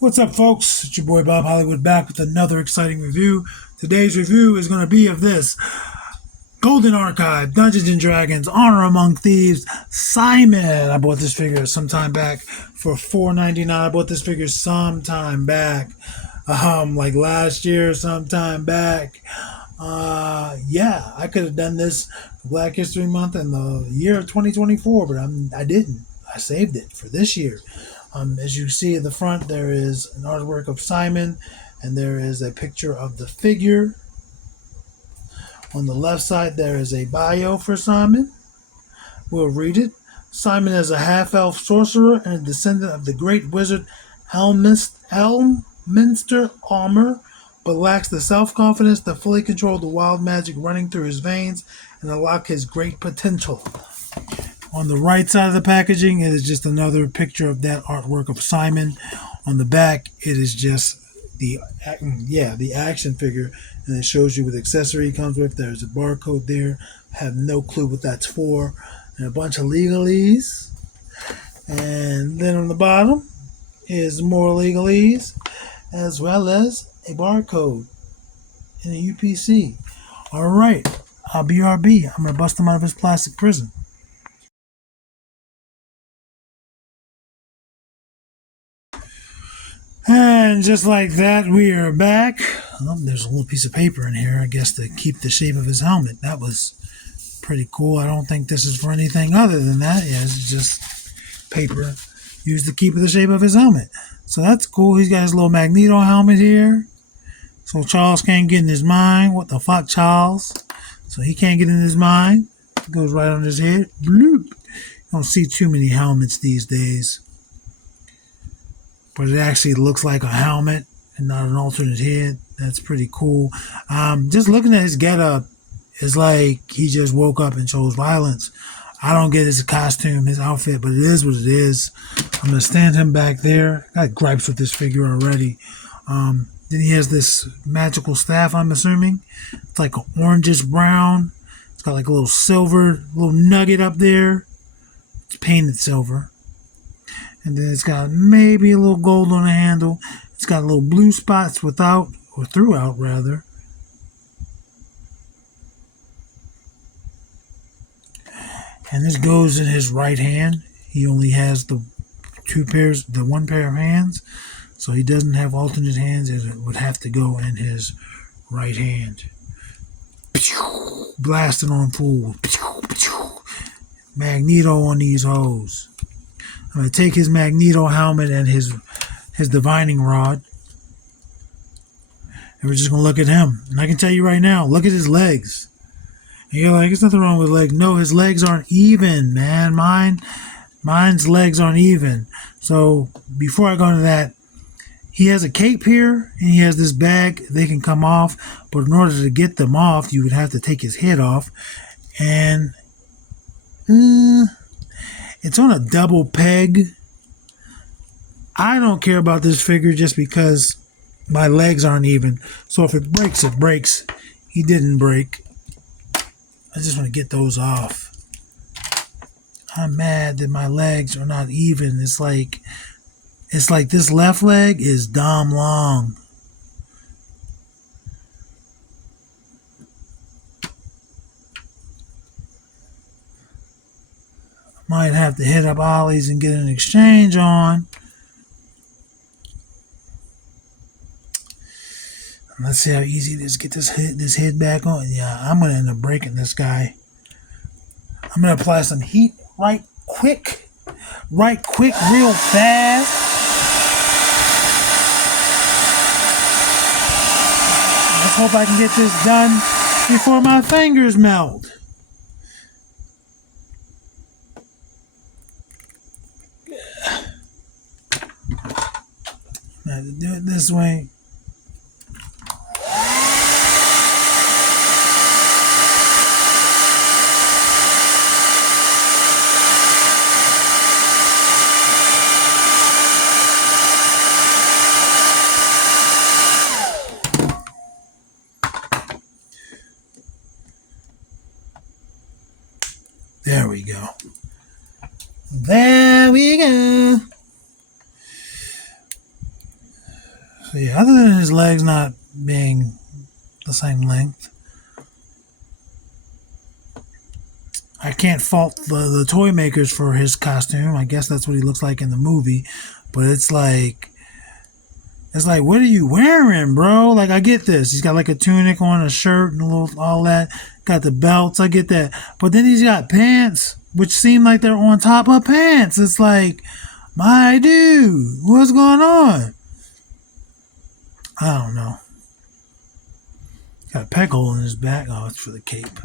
What's up, folks? It's your boy Bob Hollywood back with another exciting review. Today's review is going to be of this Golden Archive, Dungeons and Dragons, Honor Among Thieves, Simon. I bought this figure sometime back for $4.99. I bought this figure sometime back, like last year, sometime back. Yeah, I could have done this for Black History Month in the year of 2024, but I didn't. I saved it for this year. As you see at the front, there is an artwork of Simon, and there is a picture of the figure. On the left side, there is a bio for Simon. We'll read it. Simon is a half-elf sorcerer and a descendant of the great wizard Elminster Aumar, but lacks the self-confidence to fully control the wild magic running through his veins and unlock his great potential. On the right side of the packaging, it is just another picture of that artwork of Simon. On the back, it is just the action figure, and it shows you what accessory it comes with. There's a barcode there. I have no clue what that's for. And a bunch of legalese. And then on the bottom is more legalese, as well as a barcode and a UPC. All right, BRB. I'm going to bust him out of his plastic prison. And just like that, we are back. There's a little piece of paper in here, I guess, to keep the shape of his helmet. That was pretty cool. I don't think this is for anything other than that. Yeah, it's just paper used to keep the shape of his helmet. So that's cool. He's got his little Magneto helmet here. So Charles can't get in his mind. What the fuck, Charles? So he can't get in his mind. It goes right on his head. Bloop. You don't see too many helmets these days. But it actually looks like a helmet and not an alternate head. That's pretty cool. Just looking at his getup, it's like he just woke up and chose violence. I don't get his costume, his outfit, but it is what it is. I'm going to stand him back there. I got gripes with this figure already. Then he has this magical staff, I'm assuming. It's like an orangish brown. It's got like a little silver, little nugget up there. It's painted silver. And then it's got maybe a little gold on the handle. It's got little blue spots without, or throughout rather. And this goes in his right hand. He only has the one pair of hands. So he doesn't have alternate hands. It would have to go in his right hand. Blasting on full. Magneto on these hoes. I'm going to take his Magneto helmet and his divining rod. And we're just going to look at him. And I can tell you right now, look at his legs. And you're like, there's nothing wrong with legs. No, his legs aren't even, man. Mine's legs aren't even. So before I go into that, he has a cape here and he has this bag. They can come off. But in order to get them off, you would have to take his head off. And it's on a double peg. I don't care about this figure just because my legs aren't even. So if it breaks, it breaks. He didn't break. I just want to get those off. I'm mad that my legs are not even. It's like this left leg is dumb long. Might have to hit up Ollie's and get an exchange on. Let's see how easy it is to get this head back on. Yeah, I'm going to end up breaking this guy. I'm going to apply some heat right quick, real fast. Let's hope I can get this done before my fingers melt. I have to do it this way. There we go. There we go. So yeah, other than his legs not being the same length, I can't fault the toy makers for his costume. I guess that's what he looks like in the movie. But it's like, what are you wearing, bro? Like, I get this. He's got like a tunic on, a shirt, and a little all that. Got the belts. I get that. But then he's got pants, which seem like they're on top of pants. It's like, my dude, what's going on? I don't know. Got a peg hole in his back. Oh, it's for the cape.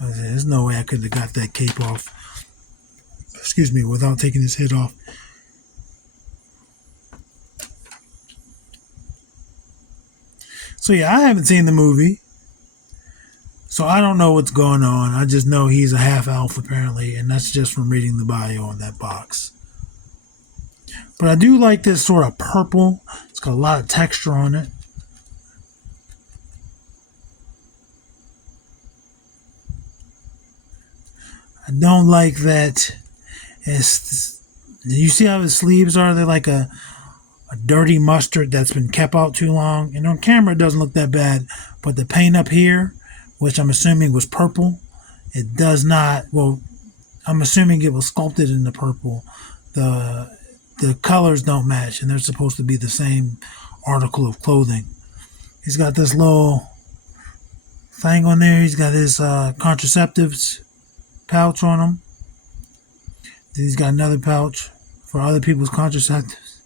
There's no way I could have got that cape off. Excuse me, without taking his head off. So yeah, I haven't seen the movie, so I don't know what's going on. I just know he's a half elf apparently, and that's just from reading the bio on that box. But I do like this sort of purple. It's got a lot of texture on it. I don't like that. You see how his sleeves are? They're like a dirty mustard that's been kept out too long. And on camera, it doesn't look that bad. But the paint up here, which I'm assuming was purple, it does not. Well, I'm assuming it was sculpted in the purple. The colors don't match, and they're supposed to be the same article of clothing. He's got this little thing on there. He's got his contraceptives pouch on him. Then he's got another pouch for other people's contraceptives.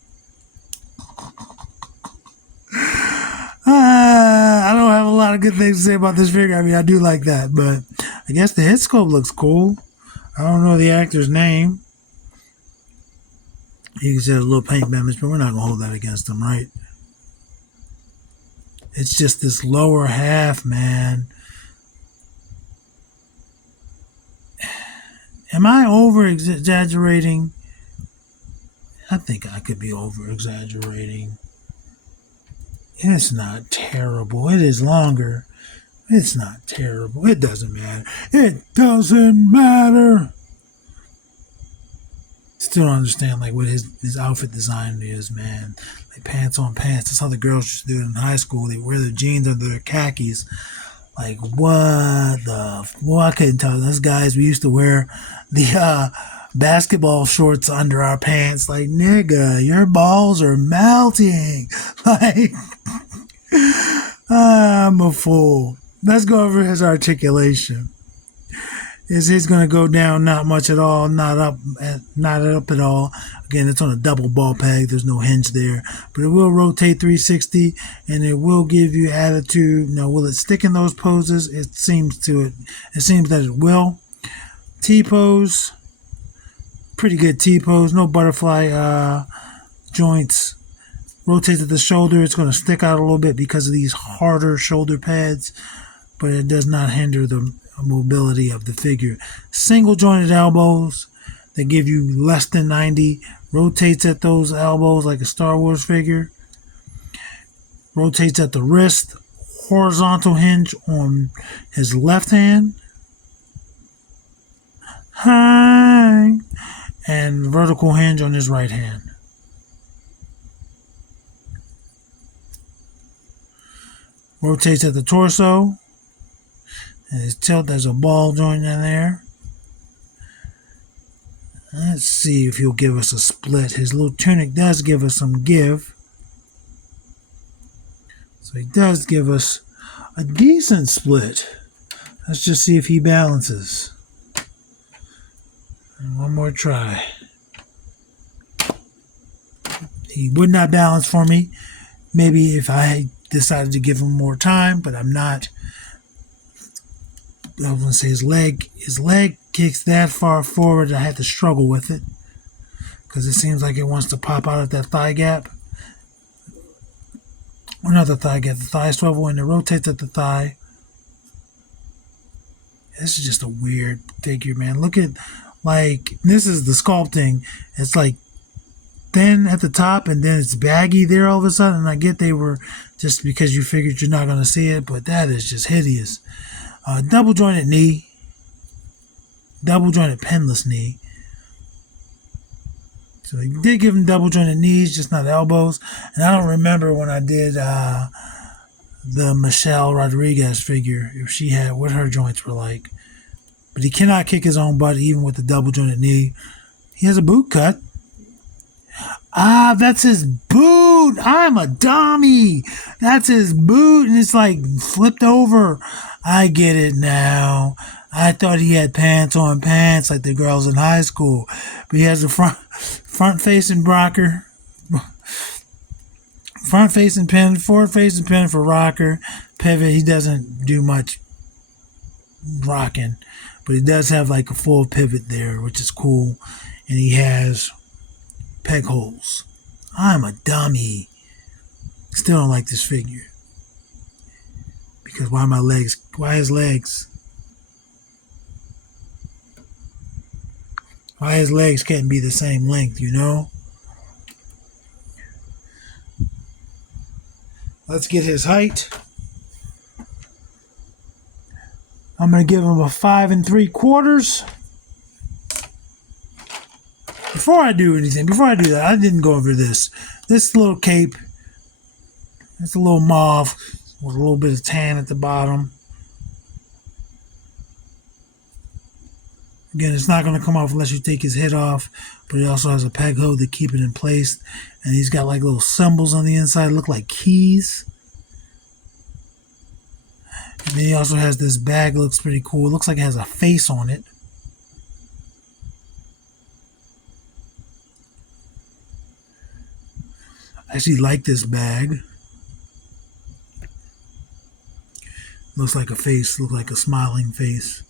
I don't have a lot of good things to say about this figure. I mean, I do like that, but I guess the head sculpt looks cool. I don't know the actor's name. You can see a little paint damage, but we're not going to hold that against him, right? It's just this lower half, man. Am I over-exaggerating? I think I could be over-exaggerating. It's not terrible. It is longer. It's not terrible. It doesn't matter. It doesn't matter. Still don't understand like what his outfit design is, man. Like pants on pants. That's how the girls used to do it in high school. They wear their jeans under their khakis. Like what the? Well, I couldn't tell. Those guys, we used to wear the basketball shorts under our pants. Like, nigga, your balls are melting. Like, I'm a fool. Let's go over his articulation. Is he's going to go down not much at all, not up at all. Again, it's on a double ball peg. There's no hinge there. But it will rotate 360, and it will give you attitude. Now, will it stick in those poses? It seems that it will. T-pose. Pretty good T-pose. No butterfly joints. Rotates at the shoulder. It's going to stick out a little bit because of these harder shoulder pads, but it does not hinder the mobility of the figure. Single jointed elbows that give you less than 90. Rotates at those elbows like a Star Wars figure. Rotates at the wrist. Horizontal hinge on his left hand. Hi. And vertical hinge on his right hand. Rotates at the torso. And his tilt, there's a ball joint in there. Let's see if he'll give us a split. His little tunic does give us some give. So he does give us a decent split. Let's just see if he balances. And one more try. He would not balance for me. Maybe if I decided to give him more time, but I'm not. I was going to say his leg kicks that far forward. I had to struggle with it because it seems like it wants to pop out at that thigh gap. Or not the thigh gap, the thigh swivel, and it rotates at the thigh. This is just a weird figure, man. Look at, like, this is the sculpting. It's like thin at the top and then it's baggy there all of a sudden. And I get they were just because you figured you're not going to see it, but that is just hideous. Double jointed knee. Double jointed pinless knee. So he did give him double jointed knees, just not elbows. And I don't remember when I did the Michelle Rodriguez figure, if she had what her joints were like. But he cannot kick his own butt even with the double jointed knee. He has a boot cut. Ah, that's his boot. I'm a dummy. That's his boot, and it's like flipped over. I get it now. I thought he had pants on pants like the girls in high school. But he has a front-facing rocker. Front-facing pin, forward-facing pin for rocker. Pivot, he doesn't do much rocking. But he does have like a full pivot there, which is cool. And he has peg holes. I'm a dummy. Still don't like this figure. Because why his legs? Why his legs can't be the same length, you know? Let's get his height. I'm going to give him a 5 3/4. Before I do that, I didn't go over this. This little cape, it's a little mauve with a little bit of tan at the bottom. Again, it's not going to come off unless you take his head off, but it also has a peg hole to keep it in place. And he's got like little symbols on the inside, look like keys. And then he also has this bag, looks pretty cool. It looks like it has a face on it. I actually like this bag. Looks like a face, looks like a smiling face.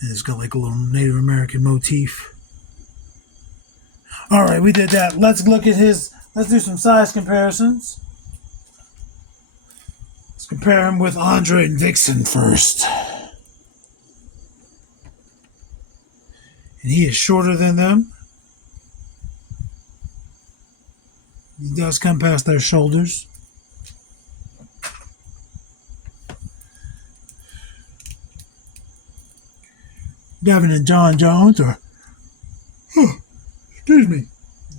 And it's got like a little Native American motif. Alright, we did that. Let's do some size comparisons. Let's compare him with Andre and Vixen first. And he is shorter than them. He does come past their shoulders. Devin and John Jones,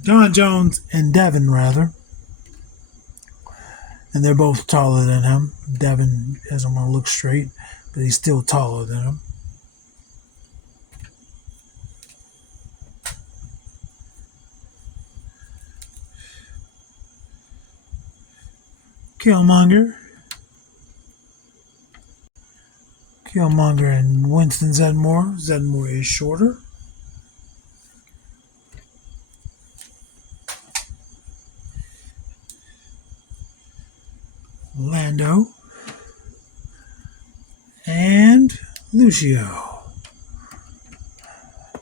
John Jones and Devin, rather. And they're both taller than him. Devin doesn't want to look straight, but he's still taller than him. Killmonger and Winston Zedmore. Zedmore is shorter. Lando and Lucio.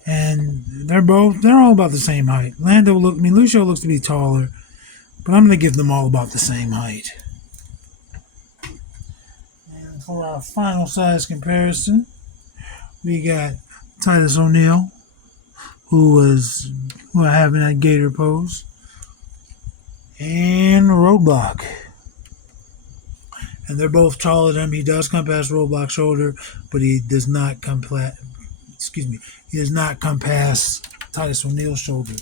And they're all about the same height. Lucio looks to be taller, but I'm going to give them all about the same height. And for our final size comparison, we got Titus O'Neil, who I have in that gator pose, and Roadblock. And they're both taller than him. He does come past Roadblock's shoulder, but he does not come past Titus O'Neil's shoulder.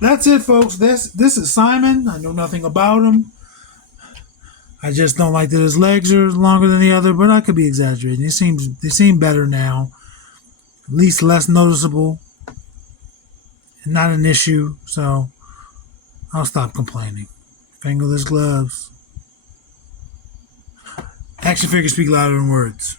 That's it, folks. This is Simon. I know nothing about him. I just don't like that his legs are longer than the other, but I could be exaggerating. They seem better now. At least less noticeable. And not an issue, so I'll stop complaining. Fingerless gloves. Action figures speak louder than words.